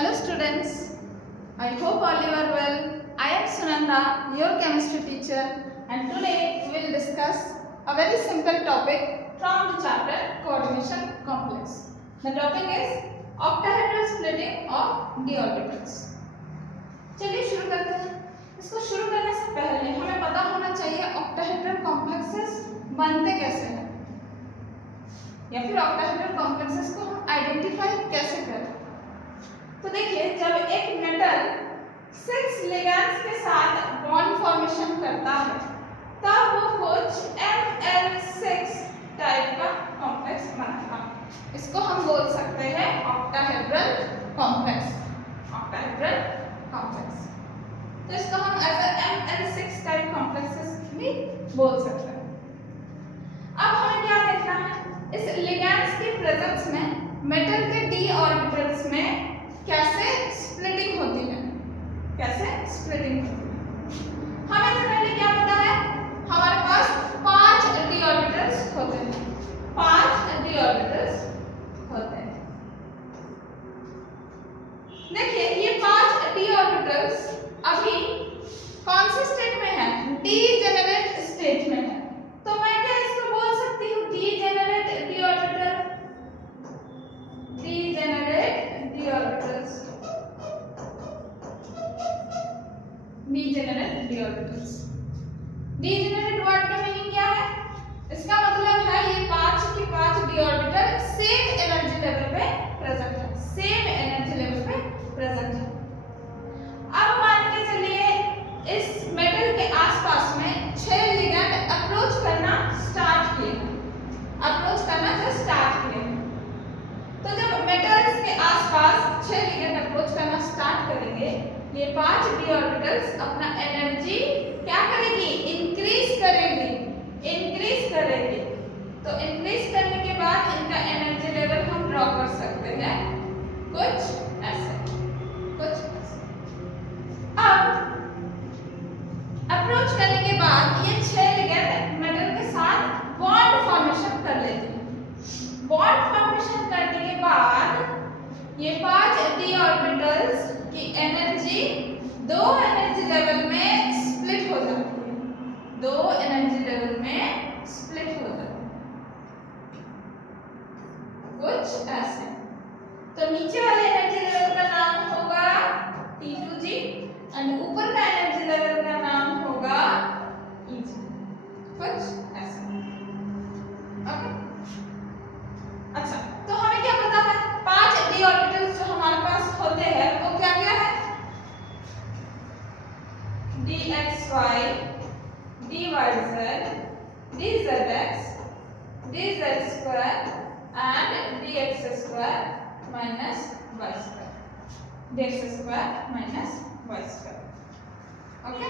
Hello students, I hope all you are well. I am Sunanda, your chemistry teacher, and today we will discuss a very simple topic from the chapter coordination complex. The topic is octahedral splitting of d orbitals. चलिए शुरू करते हैं। इसको शुरू करने से पहले हमें पता होना चाहिए ऑक्टाहेड्रल कॉम्प्लेक्सेस बनते कैसे हैं या फिर ऑक्टाहेड्रल कॉम्प्लेक्सेस को हम आइडेंटिफाई कैसे करें। तो देखिए, जब एक मेटल 6 लिगैंड्स के साथ बॉन्ड फॉर्मेशन करता है तब वो कुछ Ml6 टाइप का कॉम्प्लेक्स बनाता है। इसको हम बोल सकते हैं ऑक्टाहेड्रल कॉम्प्लेक्स। ऑक्टाहेड्रल कॉम्प्लेक्स, तो इसको हम एज Ml6 टाइप कॉम्प्लेक्सेस भी बोल सकते हैं। अब हमें क्या देखना है, इस लिगैंड्स के प्रेजेंस में मेटल के d ऑर्बिटल्स में कैसे स्प्लिटिंग होती है। कैसे स्प्लिटिंग होती है हमें जनरली क्या पता है, हमारे पास 5 d ऑर्बिटल्स होते हैं। 5 d ऑर्बिटल्स होते हैं। देखिए, ये 5 d ऑर्बिटल्स अभी कौन से स्टेट में है, डीजेनरेट स्टेट में है। तो मैं क्या इसको बोल सकती हूँ degenerate d orbital. Degenerate d orbitals, degenerate d orbitals. Degenerate word का मीनिंग क्या है, इसका मतलब है ये 5 की 5 d orbital same energy level पे प्रेजेंट है। सेम एनर्जी लेवल पे प्रेजेंट है। अब मान के चलिए इस मेटल के आसपास में 6 लिगैंड अप्रोच करना स्टार्ट किए। अप्रोच करना जो स्टार्ट किए, तो जब मेटल्स के आसपास 6 लिगैंड अप्रोच करना स्टार्ट करेंगे, ये 5 d ऑर्बिटल्स अपना एनर्जी क्या करेगी, इंक्रीज करेगी। इंक्रीज करेगी, तो इंक्रीज करने के बाद इनका एनर्जी लेवल हम ड्रॉ कर सकते हैं कुछ ऐसे, कुछ ऐसे। अब अप्रोच करने के बाद ये 6 लिगैंड मेटल के साथ बॉन्ड फॉर्मेशन कर लेते हैं। बॉन्ड फॉर्मेशन करने के बाद ये 5 d ऑर्बिटल्स की एनर्जी 2 एनर्जी लेवल में स्प्लिट हो जाती है। 2 एनर्जी लेवल में स्प्लिट हो जाती है कुछ ऐसे। तो नीचे वाले एनर्जी लेवल का नाम होगा T2G और ऊपर का एनर्जी लेवल का नाम होगा EG, कुछ ऐसे। ओके, अच्छा, तो हमें क्या पता है, 5 d ऑर्बिटल्स जो हमारे पास होते हैं वो क्या क्या है, dxy, dyz, dzx, dz² and dx² minus y², dx² minus y²। Okay,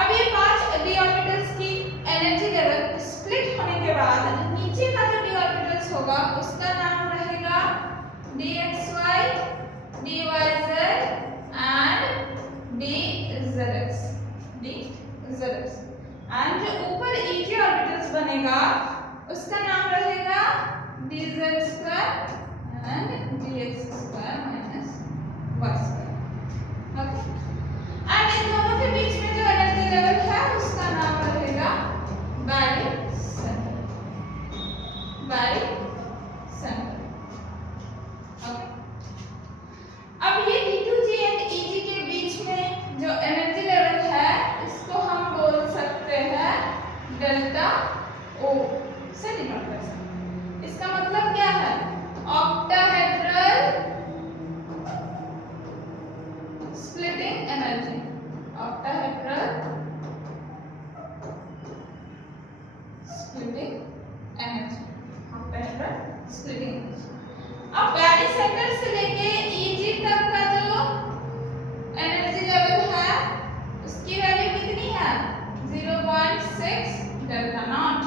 अब ये 5 d ऑर्बिटल्स की एनर्जी लेवल स्प्लिट होने के बाद नीचे का जो d ऑर्बिटल्स होगा उसका नाम रहेगा dxy, dyz and dzx, dzx। And जो ऊपर Eg ऑर्बिटल्स बनेगा उसका नाम रहेगा dz² and dx² minus y²। Okay, and in दोनों के बीच में जो एनर्जी लेवल है उसका नाम रहेगा बैरी सेंटर, बैरी सेंटर। ओके, अब ये T2G एंड Eg के बीच में जो एनर्जी लेवल है इसको हम बोल सकते हैं डेल्टा O से डिनोट कर सकते हैं। इसका मतलब क्या है, octahedral splitting energy, octahedral splitting energy, octahedral splitting energy. अब बैरी सेंटर से लेके Eg तक का जो एनर्जी लेवल है उसकी वैल्यू कितनी है, 0.6 delta naught.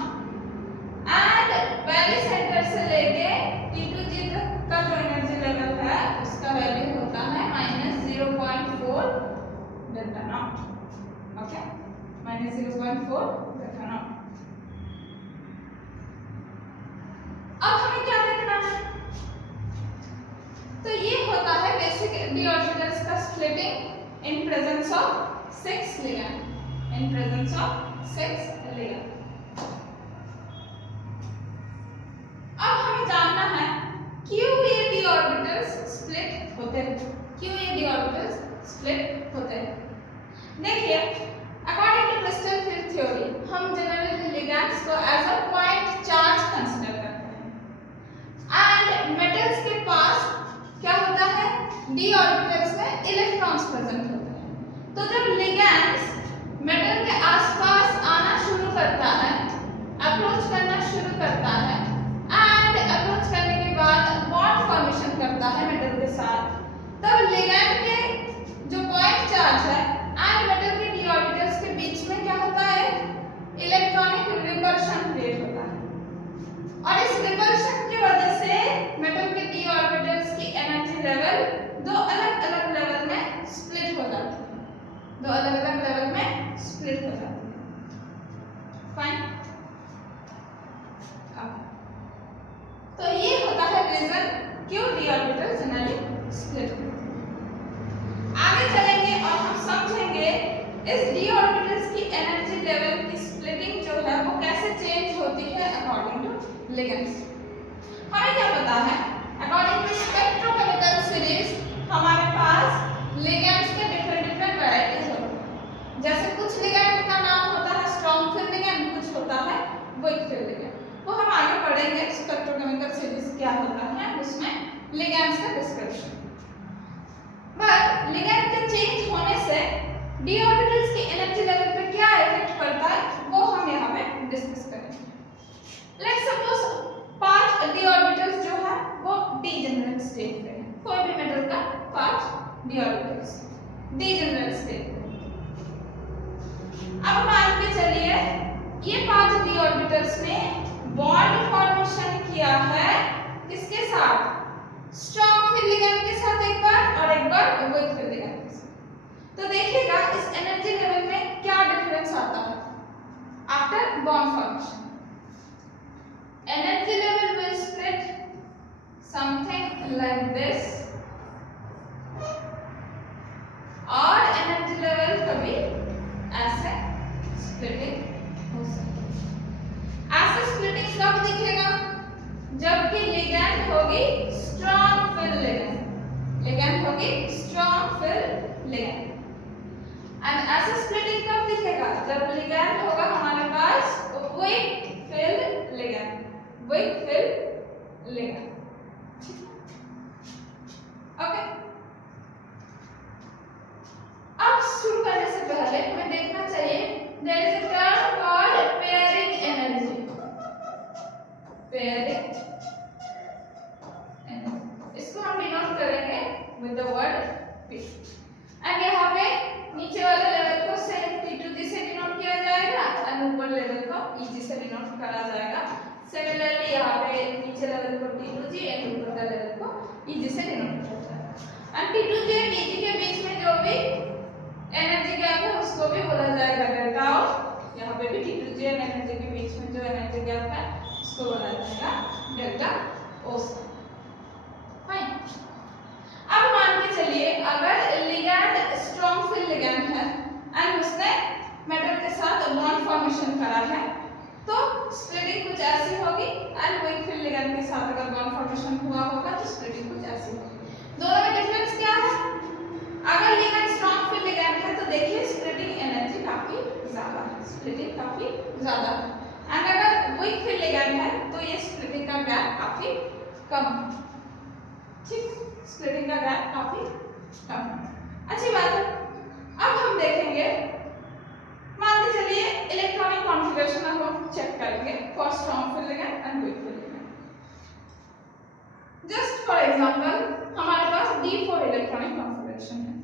And barycentre से लेके T2G तक का जो एनर्जी लेवल है उसका वैल्यू होता है -0.4 delta not. Okay, -0.4 delta not. अब हमें क्या देखना है, तो ये ऑर्बिटल्स का splitting in presence of 6 ligand, in presence of 6 ligand. अब हमें जानना है क्यों ये d ऑर्बिटल्स स्प्लिट होते हैं, क्यों ये d ऑर्बिटल्स स्प्लिट होते हैं। देखिए, according to crystal field theory हम जनरली लिगैंड्स को as a point charge consider करते हैं एंड मेटल्स के पास क्या होता है, d ऑर्बिटल्स में इलेक्ट्रॉन्स प्रेजेंट होते हैं। तो जब लिगैंड्स मेटल के आसपास आना शुरू करता है, अप्रोच करना शुरू करता है एंड अप्रोच करने के बाद बॉन्ड फॉर्मेशन करता है मेटल के साथ, तब लिगैंड के जो पॉइंट चार्ज है एंड मेटल के d ऑर्बिटल्स के बीच में क्या होता है, इलेक्ट्रॉनिक रिपल्शन क्रिएट होता है और इस रिपल्शन की वजह से मेटल के d ऑर्बिटल्स की एनर्जी लेवल दो अलग अलग लेवल में स्प्लिट हो जाती है, दो अलग अलग लेवल में स्प्लिट हो जाती है। फाइन, तो ये होता है रीजन क्यों d ऑर्बिटल जनरली स्प्लिट होते हैं। आगे चलेंगे और हम समझेंगे इस d ऑर्बिटल्स की एनर्जी लेवल की स्प्लिटिंग जो है वो कैसे चेंज होती है अकॉर्डिंग टू लिगेंड्स। हमें क्या पता है, अकॉर्डिंग टू स्पेक्ट्रोकेमिकल सीरीज हमारे पास लिगेंड्स के डिफरेंट वैरायटीज होते हैं। जैसे कुछ लिगेंड का नाम होता है स्ट्रॉन्ग फील्ड लिगेंड, कुछ होता है वीक फील्ड लिगेंड, वो हम आगे पढ़ेंगे स्पेक्ट्रोकेमिकल सीरीज क्या होता है उसमें लिगेंड्स का डिस्क्रिप्शन। बट लिगेंड के चेंज होने से d ऑर्बिटल्स की एनर्जी लेवल पे क्या इफेक्ट पड़ता है वो हम यहाँ पे डिस्कस करेंगे। लेट्स सपोज 5 d ऑर्बिटल्स जो है वो डीजेनरेट स्टेट पे है, कोई भी मेटल का 5 d ऑर्बिटल्स डीजेनरेट स्टेट पे। अब मान के चलिए ये 5 d ऑर्बिटल्स ने बॉन्ड फॉर्मेशन किया है किसके साथ, स्ट्रॉन्ग फील्ड लिगेंड के साथ एक बार और एक बार वीक फील्ड लिगेंड के साथ। तो देखिएगा इस एनर्जी लेवल में क्या डिफरेंस आता है after bond formation. Energy level will split something like this और एनर्जी लेवल कभी ऐसे स्प्लिटिंग हो सकती है। ऐसे स्प्लिटिंग कब दिखेगा, जबकि लिगेंड होगी स्ट्रॉन्ग फील्ड लिगेंड, लिगेंड होगी स्ट्रॉन्ग फील्ड लिगेंड। एंड ऐसा स्प्लिटिंग कब दिखेगा, जब लिगेंड होगा हमारे पास weak field ligand, weak field ligand. Okay, अब शुरू करने से पहले हमें देखना चाहिए there is a term called pairing energy, pairing, इसको हम डिनोट करेंगे with the word p and यहाँ पे नीचे वाले लेवल को सिर्फ T2G से डिनोट किया जाएगा और ऊपर लेवल को EG से डिनोट करा जाएगा। सिमिलरली यहाँ पे नीचे लेवल को T2G और ऊपर का लेवल को EG से डिनोट किया जाएगा। और T2G और EG के बीच में जो भी एनर्जी गैप है उसको भी बोला जाएगा डेल्टा ओ। यहाँ पे भी T2G और एनर्जी के बीच में जो एनर्जी गैप है उसको बोला जाएगा डेल्टा ओ। फाइन, अब मान के चलिए अगर लिगेंड स्ट्रॉन्ग फील्ड लिगेंड है एंड उसने मेटल के साथ बॉन्ड फॉर्मेशन करा है तो स्प्लिटिंग कुछ ऐसी होगी एंड वीक फील्ड लिगेंड के साथ अगर बॉन्ड फॉर्मेशन हुआ होगा तो स्प्लिटिंग कुछ ऐसी होगी। दोनों में डिफरेंस क्या है, अगर लिगेंड स्ट्रॉन्ग फील्ड लिगेंड है तो देखिए स्प्लिटिंग एनर्जी काफी ज्यादा है, स्प्लिटिंग काफी ज्यादा है एंड अगर वीक फील्ड लिगेंड है तो ये स्प्लिटिंग का गैप काफी कम है। ठीक, स्प्लिटिंग का गैप काफी कम है, अच्छी बात है। अब हम देखेंगे, मान के चलिए इलेक्ट्रॉनिक कॉन्फ़िगरेशन हम चेक करेंगे for strong field ligand and week field ligand. Just for example हमारे पास d4 इलेक्ट्रॉनिक कॉन्फ़िगरेशन है,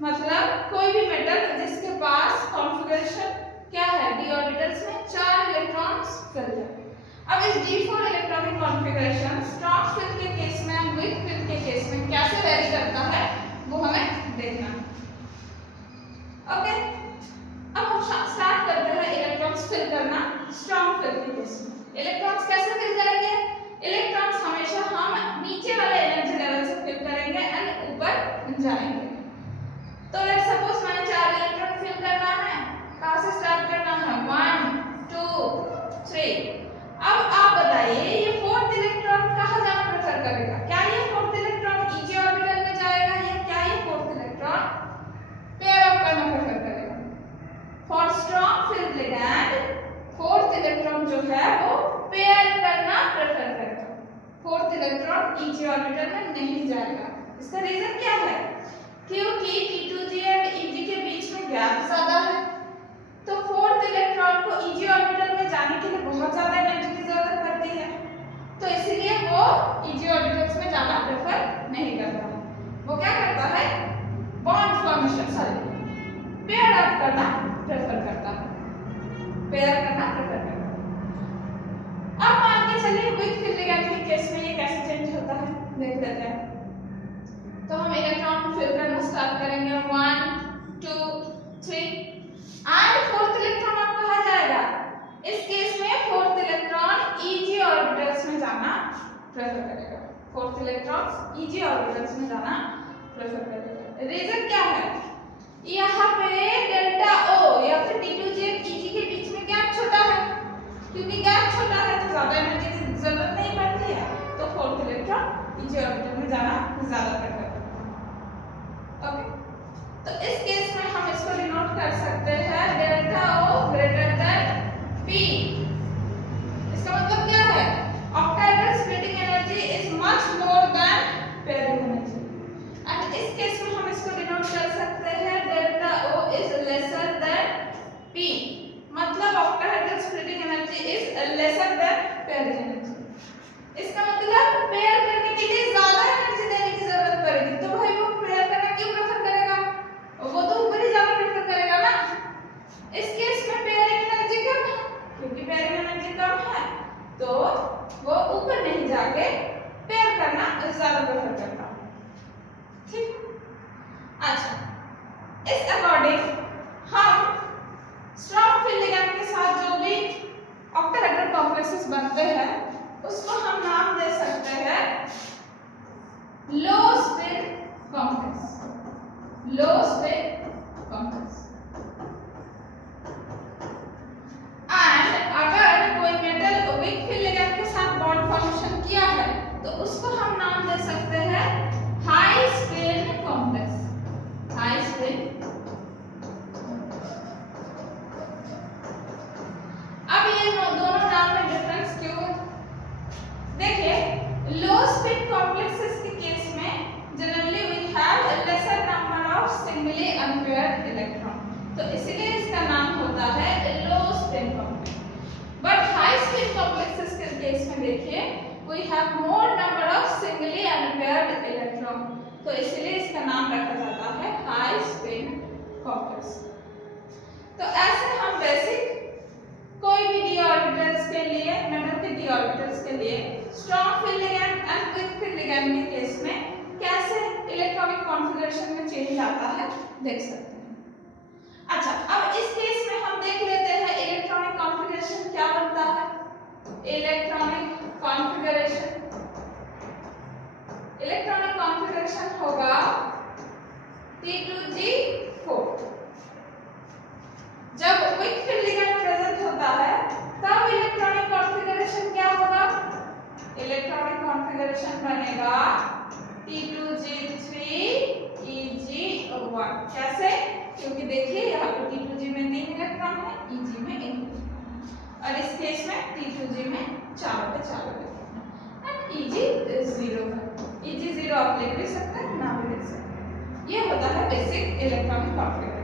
मतलब कोई भी मेटल जिसके पास कॉन्फ़िगरेशन क्या है, d ऑर्बिटल्स में 4 इलेक्ट्रॉन्स फिल है। अब इस d4 electronic configuration strong field के केस में एंड वीक फील्ड के केस में कैसे वेरी करता है वो हमें देखना है। ओके, अब हम स्टार्ट करते हैं इलेक्ट्रॉन्स फिल करना स्ट्रॉन्ग फील्ड के केस में। इलेक्ट्रॉन्स कैसे फिल करेंगे, इलेक्ट्रॉन्स हमेशा हम नीचे वाले एनर्जी लेवल से फिल करेंगे एंड ऊपर जाएंगे। तो लेट्स सपोज मैंने 4 इलेक्ट्रॉन फिल करना है, कहाँ से स्टार्ट करना है 1 2 3। अब आप बताइए ये 4th इलेक्ट्रॉन कहाँ जाना प्रेफर करेगा? क्या ये 4th इलेक्ट्रॉन Eg ऑर्बिटल में जाएगा या क्या ये 4th इलेक्ट्रॉन पेयर अप करना प्रेफर करेगा? For strong field ligand 4th electron जो है वो पेयर करना प्रेफर करेगा, 4th इलेक्ट्रॉन Eg ऑर्बिटल में नहीं जाएगा। इसका रीजन क्या है? क्योंकि T2G एंड Eg के बीच में गैप ज्यादा है, तो 4th इलेक्ट्रॉन को Eg ऑर्बिटल में जाने के लिए बहुत ज्यादा एनर्जी की जरूरत पड़ती है, तो इसीलिए वो Eg ऑर्बिटल्स में जाना प्रेफर नहीं करता है। वो क्या करता है? बॉन्ड फॉर्मेशन पेयर अप करना प्रेफर करता है, पेयर करना प्रेफर करता है। अब मान के चलिए वीक फील्ड लिगैंड के केस में ये कैसे चेंज होता है देख लेते हैं। तो हम इलेक्ट्रॉन फिल करना स्टार्ट करेंगे 1 2 3 एंड 4th इलेक्ट्रॉन अब कहाँ जाएगा? इस केस में 4th इलेक्ट्रॉन Eg ऑर्बिटल्स में जाना प्रेफर करेगा, 4th इलेक्ट्रॉन Eg ऑर्बिटल्स में जाना प्रेफर करेगा। रीजन क्या है? यहाँ पे डेल्टा O या फिर T2G और Eg के बीच में गैप छोटा है, क्योंकि गैप छोटा है तो ज्यादा एनर्जी की जरूरत नहीं पड़ती है, तो 4th इलेक्ट्रॉन Eg ऑर्बिटल में जाना ज्यादा प्रेफर करता है। ओके, तो इस केस में हम इसको डिनोट कर सकते हैं delta O greater than P। इसका मतलब क्या है? Octahedral splitting energy is much more than pairing energy, and इस केस में हम इसको डिनोट कर सकते हैं delta O is lesser than P, मतलब octahedral splitting energy is lesser than pairing energy. इसका मतलब पेयर करने के लिए ज्यादा एनर्जी देने की जरूरत पड़ेगी, तो भाई वो पेयर करना क्यों प्रेफर करेगा? वो तो ऊपर ही जाना प्रेफर करेगा ना। इस केस में पेयरिंग एनर्जी कम है, क्योंकि पेयरिंग एनर्जी कम है तो वो ऊपर नहीं जाके पेयर करना ज्यादा प्रेफर करता है। ठीक, अच्छा, इस अकॉर्डिंग हम स्ट्रॉन्ग फील्ड लिगैंड के साथ जो भी ऑक्टाहेड्रल कॉम्प्लेक्सेस बनते हैं उसको हम नाम दे सकते हैं लो spin complex, low spin complex. And अगर कोई मेटल वीक फील्ड लिगैंड के साथ बॉन्ड फॉर्मेशन किया है तो उसको हम नाम दे सकते हैं high spin complex, high spin. अब ये दोनों नाम में डिफरेंस क्यों? देखिए, लो स्पिन कॉम्प्लेक्सेस के केस में generally we have a lesser number of singly unpaired electron, तो इसीलिए इसका नाम होता है low spin complex. But high spin complexes के केस में देखिए we have more number of singly unpaired electron, तो इसीलिए इसका नाम रखा जाता है हाई स्पिन कॉम्प्लेक्स। तो ऐसे हम बेसिक कोई भी d ऑर्बिटल्स के लिए, मेटल के d ऑर्बिटल्स के लिए strong field ligand and weak field ligand के केस में कैसे इलेक्ट्रॉनिक कॉन्फ़िगरेशन में चेंज आता है देख सकते हैं। अच्छा, अब इस केस में हम देख लेते हैं इलेक्ट्रॉनिक कॉन्फ़िगरेशन क्या बनता है। इलेक्ट्रॉनिक कॉन्फ़िगरेशन होगा T2G4। जब वीक फील्ड लिगैंड प्रेजेंट होता है तब इलेक्ट्रॉनिक कॉन्फ़िगरेशन क्या होगा? इलेक्ट्रॉनिक कॉन्फ़िगरेशन बनेगा T2G3 Eg1। कैसे? क्योंकि देखिए यहाँ पर T2G में 3 इलेक्ट्रॉन है, Eg में 1, और इस केस में T2G में 4 पे 4 इलेक्ट्रॉन है एंड Eg 0 है। Eg 0 आप लिख भी सकते हैं, ना भी लिख सकते हैं। ये होता है बेसिक इलेक्ट्रॉनिक कॉन्फ़िगरेशन।